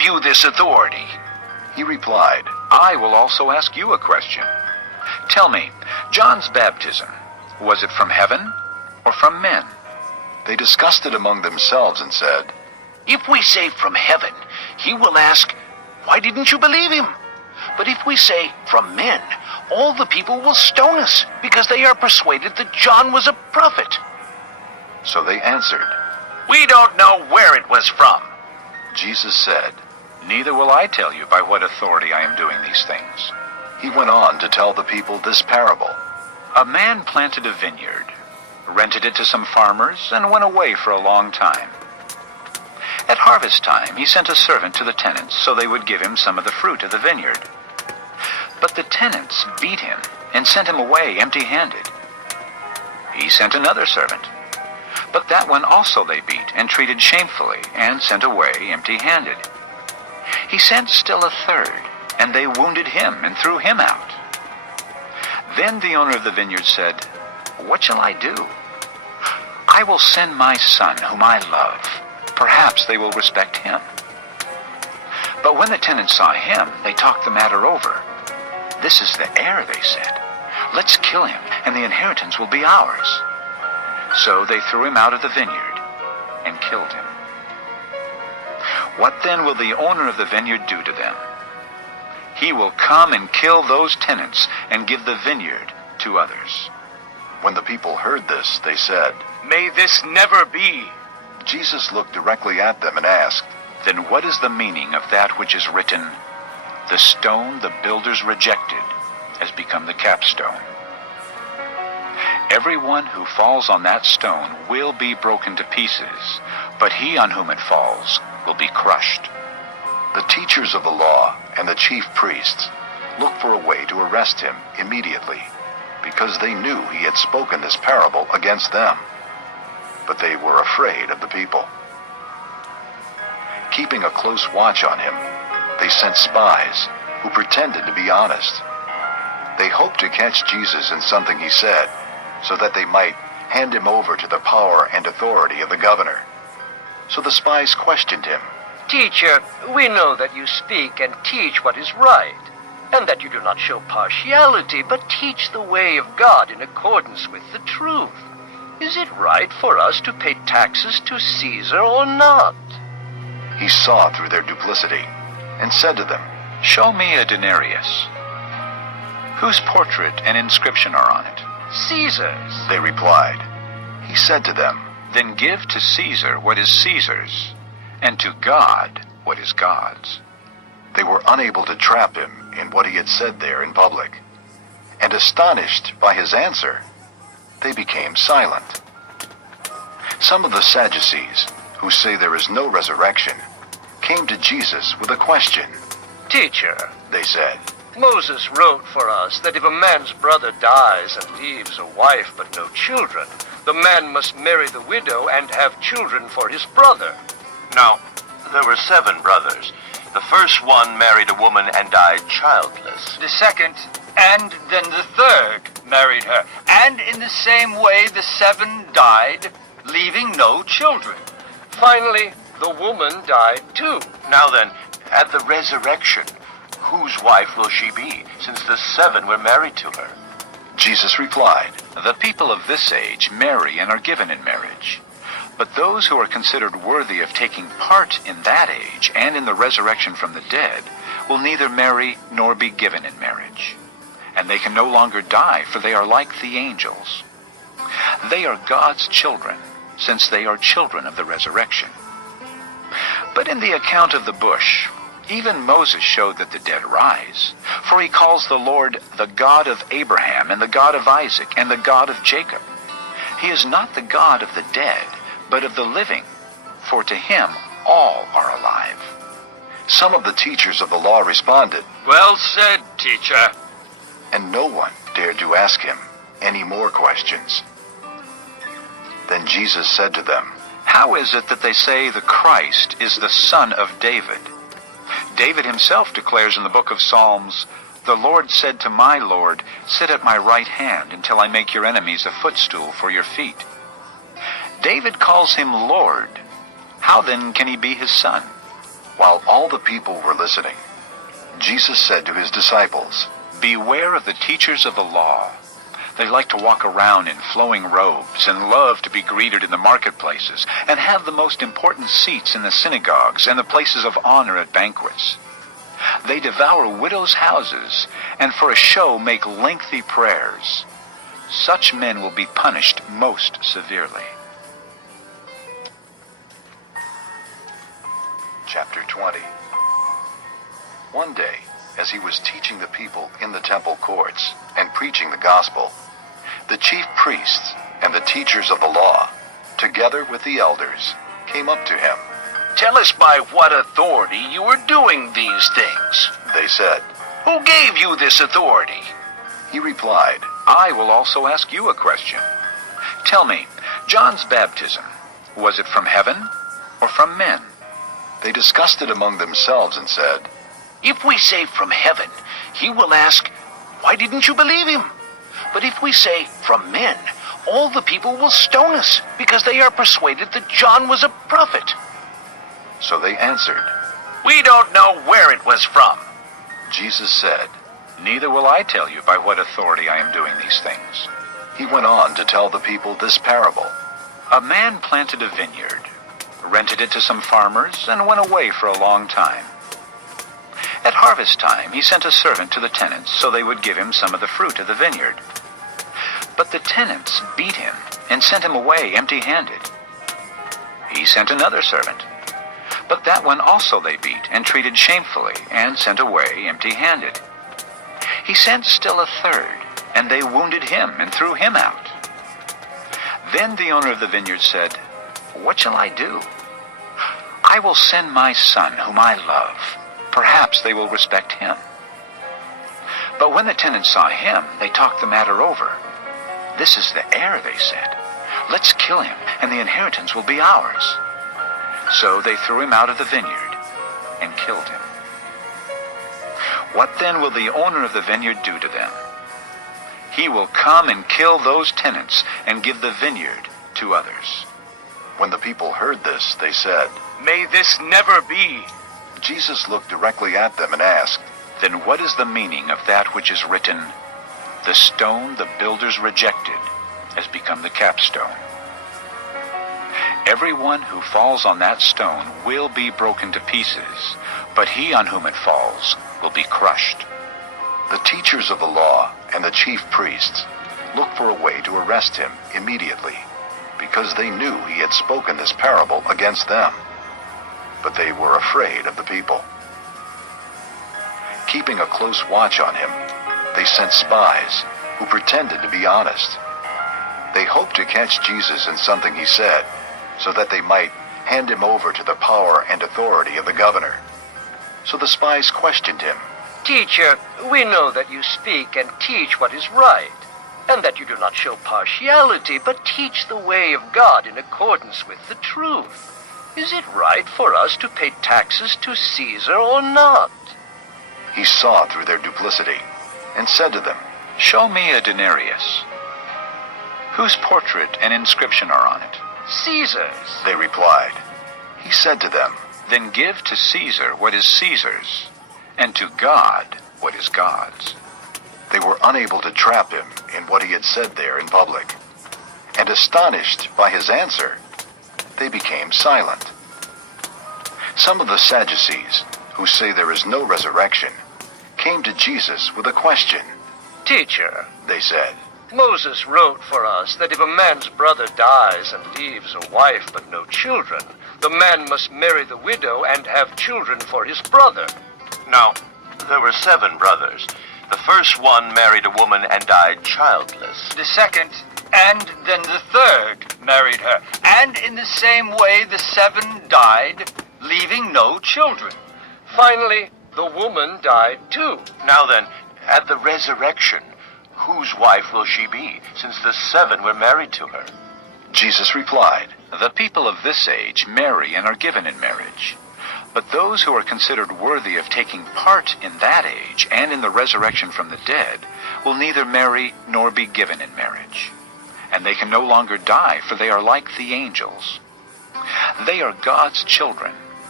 gave you this authority?" He replied, "I will also ask you a question. Tell me, John's baptism, was it from heaven or from men?" They discussed it among themselves and said, "If we say from heaven, he will ask, 'Why didn't you believe him?' But if we say from men, all the people will stone us, because they are persuaded that John was a prophet." So they answered. "We don't know where it was from." Jesus said, "Neither will I tell you by what authority I am doing these things." He went on to tell the people this parable. A man planted a vineyard, rented it to some farmers, and went away for a long time. At harvest time, he sent a servant to the tenants so they would give him some of the fruit of the vineyard. But the tenants beat him and sent him away empty-handed. He sent another servant, but that one also they beat and treated shamefully and sent away empty-handed. He sent still a third, and they wounded him and threw him out. Then the owner of the vineyard said, "What shall I do? I will send my son, whom I love. Perhaps they will respect him." But when the tenants saw him, they talked the matter over. "This is the heir," they said. "Let's kill him, and the inheritance will be ours." So they threw him out of the vineyard and killed him. What then will the owner of the vineyard do to them? He will come and kill those tenants and give the vineyard to others. When the people heard this, they said, "May this never be." Jesus looked directly at them and asked, "Then what is the meaning of that which is written, 'The stone the builders rejected has become the capstone'? Everyone who falls on that stone will be broken to pieces, but he on whom it falls will be crushed." The teachers of the law and the chief priests looked for a way to arrest him immediately, because they knew he had spoken this parable against them. But they were afraid of the people. Keeping a close watch on him, they sent spies who pretended to be honest. They hoped to catch Jesus in something he said, so that they might hand him over to the power and authority of the governor. So the spies questioned him. "Teacher, we know that you speak and teach what is right, and that you do not show partiality, but teach the way of God in accordance with the truth. Is it right for us to pay taxes to Caesar or not?" He saw through their duplicity and said to them, "Show me a denarius. Whose portrait and inscription are on it?" "Caesar's," they replied. He said to them, "Then give to Caesar what is Caesar's, and to God what is God's." They were unable to trap him in what he had said there in public, and astonished by his answer, they became silent. Some of the Sadducees, who say there is no resurrection, came to Jesus with a question. "Teacher," They said, "Moses wrote for us that if a man's brother dies and leaves a wife but no children, the man must marry the widow and have children for his brother." Now, there were 7 brothers. The first one married a woman and died childless. The second, and then the third, married her, and in the same way the 7 died, leaving no children. Finally, the woman died too. Now then, at the resurrection, whose wife will she be, since the 7 were married to her? Jesus replied, "The people of this age marry and are given in marriage. But those who are considered worthy of taking part in that age and in the resurrection from the dead will neither marry nor be given in marriage. And they can no longer die, for they are like the angels. They are God's children, since they are children of the resurrection. But in the account of the bush, even Moses showed that the dead rise, for he calls the Lord the God of Abraham and the God of Isaac and the God of Jacob. He is not the God of the dead, but of the living, for to him all are alive." Some of the teachers of the law responded, "Well said, teacher." and no one dared to ask him any more questions. Then Jesus said to them, "How is it that they say the Christ is the son of David? David himself declares in the book of Psalms, 'The Lord said to my Lord, sit at my right hand until I make your enemies a footstool for your feet.' David calls him Lord. How then can he be his son?" While all the people were listening, Jesus said to his disciples, "Beware of the teachers of the law. They like to walk around in flowing robes and love to be greeted in the marketplaces and have the most important seats in the synagogues and the places of honor at banquets. They devour widows' houses and for a show make lengthy prayers. Such men will be punished most severely." Chapter 20. One day, as he was teaching the people in the temple courts and preaching the gospel, the chief priests and the teachers of the law, together with the elders, came up to him. "Tell us by what authority you are doing these things," They said. "Who gave you this authority?" He replied, "I will also ask you a question. Tell me, John's baptism, was it from heaven or from men?" They discussed it among themselves and said, "If we say from heaven, he will ask, 'Why didn't you believe him?' But if we say from men, all the people will stone us because they are persuaded that John was a prophet." So they answered. "We don't know where it was from." Jesus said. "Neither will I tell you by what authority I am doing these things." He went on to tell the people this parable. A man planted a vineyard, rented it to some farmers, and went away for a long time. At harvest time, he sent a servant to the tenants so they would give him some of the fruit of the vineyard. But the tenants beat him and sent him away empty-handed. He sent another servant, but that one also they beat and treated shamefully and sent away empty-handed. He sent still a third, and they wounded him and threw him out. Then the owner of the vineyard said, "What shall I do? I will send my son, whom I love. Perhaps they will respect him." But when the tenants saw him, they talked the matter over. "This is the heir," they said. "Let's kill him, and the inheritance will be ours." So they threw him out of the vineyard and killed him. What then will the owner of the vineyard do to them? He will come and kill those tenants and give the vineyard to others. When the people heard this, they said, May this never be. Jesus looked directly at them and asked, "Then what is the meaning of that which is written, 'The stone the builders rejected has become the capstone'? Everyone who falls on that stone will be broken to pieces, but he on whom it falls will be crushed." The teachers of the law and the chief priests looked for a way to arrest him immediately, because they knew he had spoken this parable against them. But they were afraid of the people. Keeping a close watch on him, they sent spies who pretended to be honest. They hoped to catch Jesus in something he said, so that they might hand him over to the power and authority of the governor. So the spies questioned him. "Teacher, we know that you speak and teach what is right, and that you do not show partiality, but teach the way of God in accordance with the truth. Is it right for us to pay taxes to Caesar or not?" He saw through their duplicity and said to them, "Show me a denarius. Whose portrait and inscription are on it?" "Caesar's." They replied. He said to them, "Then give to Caesar what is Caesar's, and to God what is God's." They were unable to trap him in what he had said there in public. And astonished by his answer, they became silent. Some of the Sadducees, who say there is no resurrection, came to Jesus with a question. "Teacher, They said, Moses wrote for us that if a man's brother dies and leaves a wife but no children, the man must marry the widow and have children for his brother." Now, there were 7 brothers. The first one married a woman and died childless. The second, and then the third, married her. And in the same way the 7 died, leaving no children. Finally, the woman died too. Now then, at the resurrection, whose wife will she be, since the 7 were married to her? Jesus replied, "The people of this age marry and are given in marriage. But those who are considered worthy of taking part in that age and in the resurrection from the dead will neither marry nor be given in marriage. And they can no longer die, for they are like the angels. They are God's children,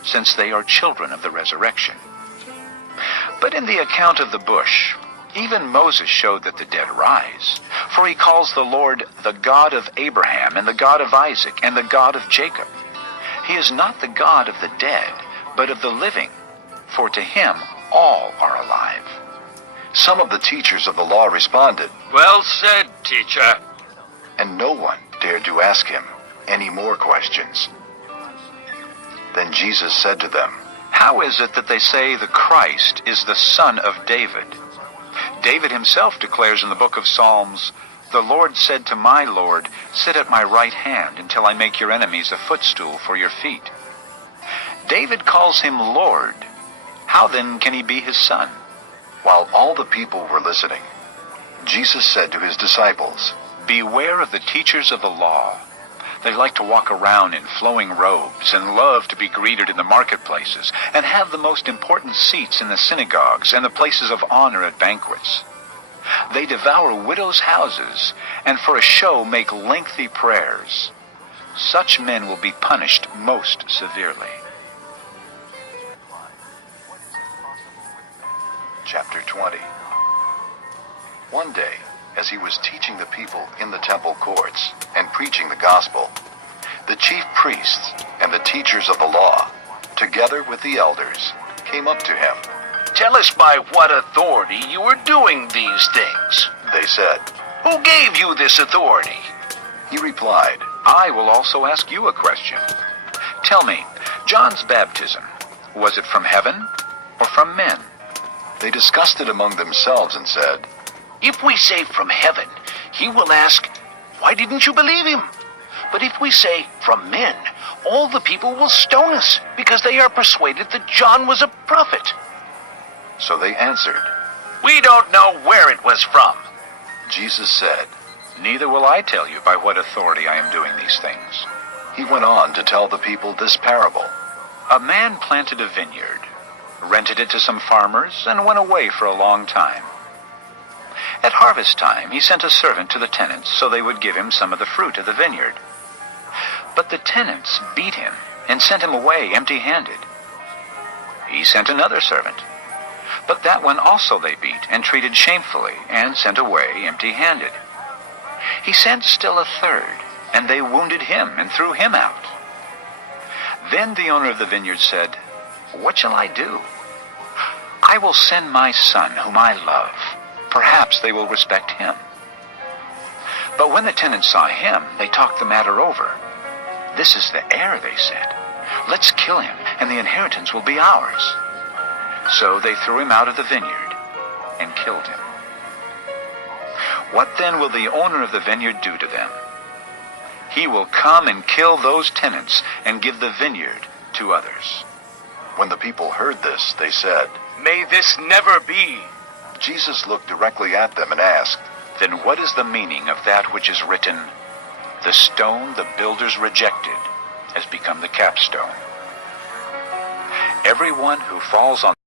since they are children of the resurrection. But in the account of the bush, even Moses showed that the dead rise, for he calls the Lord the God of Abraham and the God of Isaac and the God of Jacob. He is not the God of the dead, but of the living, for to him all are alive. Some of the teachers of the law responded, Well said, teacher. and no one dared to ask him any more questions. Then Jesus said to them, How is it that they say the Christ is the son of David? David himself declares in the book of Psalms, The Lord said to my Lord, Sit at my right hand until I make your enemies a footstool for your feet. David calls him Lord. How then can he be his son? While all the people were listening, Jesus said to his disciples, Beware of the teachers of the law. They like to walk around in flowing robes and love to be greeted in the marketplaces and have the most important seats in the synagogues and the places of honor at banquets. They devour widows' houses and for a show make lengthy prayers. Such men will be punished most severely. Chapter 20. One day, as he was teaching the people in the temple courts and preaching the gospel, the chief priests and the teachers of the law, together with the elders, came up to him. Tell us by what authority you are doing these things. They said. Who gave you this authority? He replied, I will also ask you a question. Tell me, John's baptism, was it from heaven or from men? They discussed it among themselves and said, If we say from heaven, he will ask, Why didn't you believe him? But if we say from men, all the people will stone us, because they are persuaded that John was a prophet. So they answered. We don't know where it was from. Jesus said, Neither will I tell you by what authority I am doing these things. He went on to tell the people this parable. A man planted a vineyard, rented it to some farmers, and went away for a long time. At harvest time, he sent a servant to the tenants so they would give him some of the fruit of the vineyard. But the tenants beat him and sent him away empty-handed. He sent another servant, but that one also they beat and treated shamefully and sent away empty-handed. He sent still a third, and they wounded him and threw him out. Then the owner of the vineyard said, What shall I do? I will send my son, whom I love. Perhaps they will respect him. But when the tenants saw him, they talked the matter over. This is the heir, they said. Let's kill him, and the inheritance will be ours. So they threw him out of the vineyard and killed him. What then will the owner of the vineyard do to them? He will come and kill those tenants and give the vineyard to others. When the people heard this, they said, May this never be. Jesus looked directly at them and asked, Then what is the meaning of that which is written, The stone the builders rejected has become the capstone. Everyone who falls on